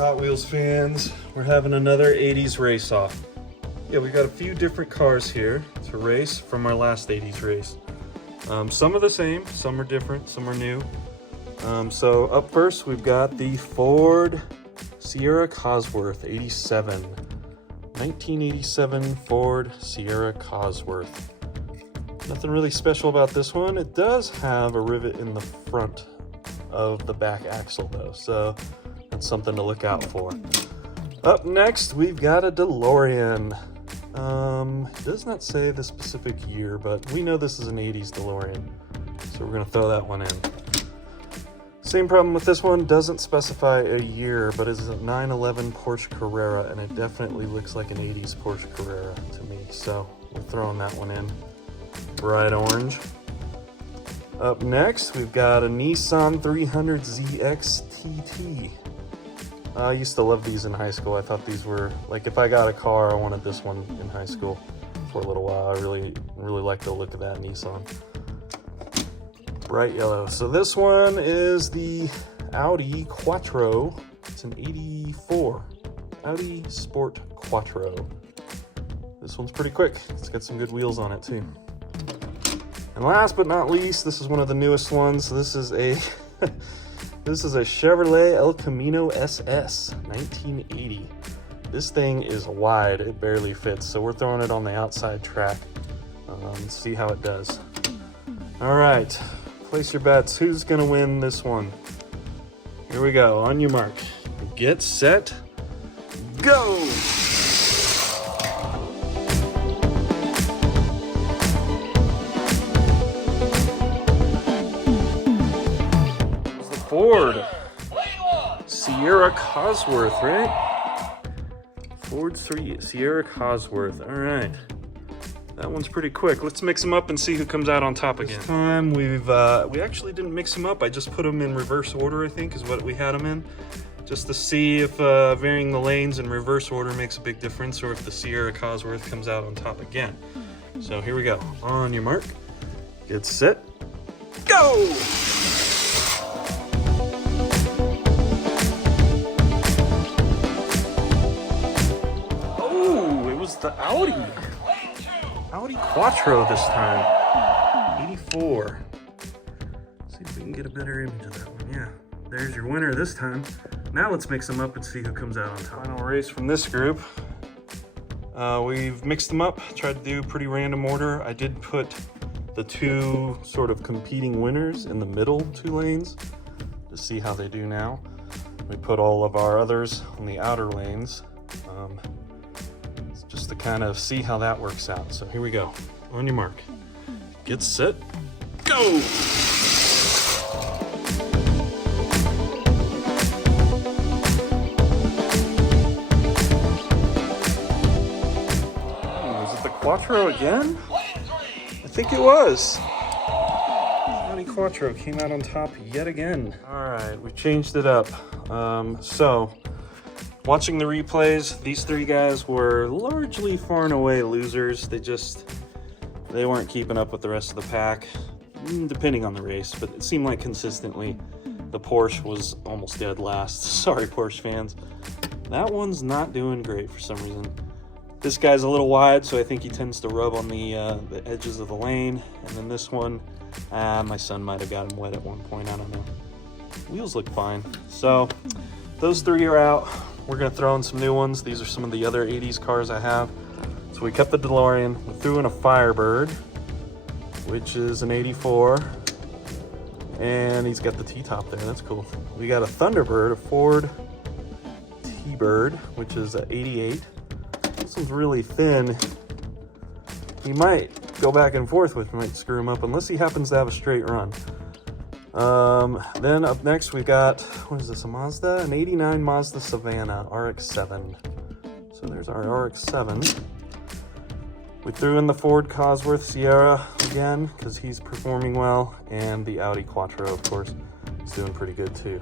Hot Wheels fans, we're having another 80s race off. Yeah, we got a few different cars here to race from our last 80s race. Some are the same, some are different, some are new. So up first we've got the Ford Sierra Cosworth 87. 1987 Ford Sierra Cosworth. Nothing really special about this one. It does have a rivet in the front of the back axle though, so that's something to look out for. Up next, we've got a DeLorean. It does not say the specific year, but we know this is an 80s DeLorean, so we're gonna throw that one in. Same problem with this one, doesn't specify a year, but it's a 911 Porsche Carrera, and it definitely looks like an 80s Porsche Carrera to me, so we're throwing that one in. Bright orange. Up next, we've got a Nissan 300ZX TT. I used to love these in high school. I thought these were, like, if I got a car, I wanted this one in high school for a little while. I really liked the look of that Nissan. Bright yellow. So this one is the Audi Quattro. It's an 84 Audi Sport Quattro. This one's pretty quick. It's got some good wheels on it too. And last but not least, this is one of the newest ones. This is a this is a Chevrolet El Camino SS 1980. This thing is wide, it barely fits, so we're throwing it on the outside track. See how it does. All right, place your bets. Who's gonna win this one? Here we go. On your mark, get set, go! Ford Sierra Cosworth, right? Ford Sierra Cosworth. All right, that one's pretty quick. Let's mix them up and see who comes out on top again. This time we actually didn't mix them up. I just put them in reverse order, I think is what we had them in, just to see if varying the lanes in reverse order makes a big difference, or if the Sierra Cosworth comes out on top again. So here we go. On your mark, get set, go! The Audi Quattro this time. 84. Let's see if we can get a better image of that one. Yeah, there's your winner this time. Now let's mix them up and see who comes out on top. Final race from this group. We've mixed them up, tried to do pretty random order. I did put the two sort of competing winners in the middle two lanes to see how they do now. We put all of our others on the outer lanes. Just to kind of see how that works out. So here we go. On your mark, get set, go! Was it the Quattro again? I think it was. Audi Quattro came out on top yet again. All right, we changed it up. So watching the replays, these three guys were largely far and away losers. They weren't keeping up with the rest of the pack, depending on the race, but it seemed like consistently the Porsche was almost dead last. Sorry, Porsche fans. That one's not doing great for some reason. This guy's a little wide, so I think he tends to rub on the edges of the lane. And then this one, my son might have got him wet at one point, I don't know. Wheels look fine. So those three are out. We're gonna throw in some new ones. These are some of the other 80s cars I have. So we kept the DeLorean. We threw in a Firebird, which is an 84. And he's got the T-top there, that's cool. We got a Thunderbird, a Ford T-Bird, which is an 88. This one's really thin. He might go back and forth with, might screw him up, unless he happens to have a straight run. Then up next we got, what is this, a Mazda? An 89 Mazda Savannah RX-7. So there's our RX-7. We threw in the Ford Cosworth Sierra again, because he's performing well, and the Audi Quattro, of course, is doing pretty good too.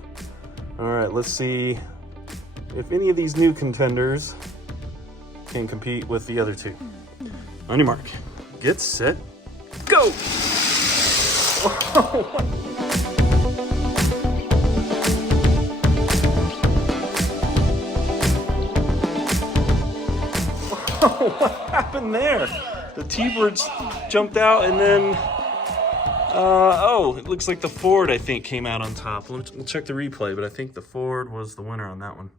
All right, let's see if any of these new contenders can compete with the other two. On your mark, get set, go! What happened there? The T-Birds jumped out, and then, oh, it looks like the Ford, I think, came out on top. We'll check the replay, but I think the Ford was the winner on that one.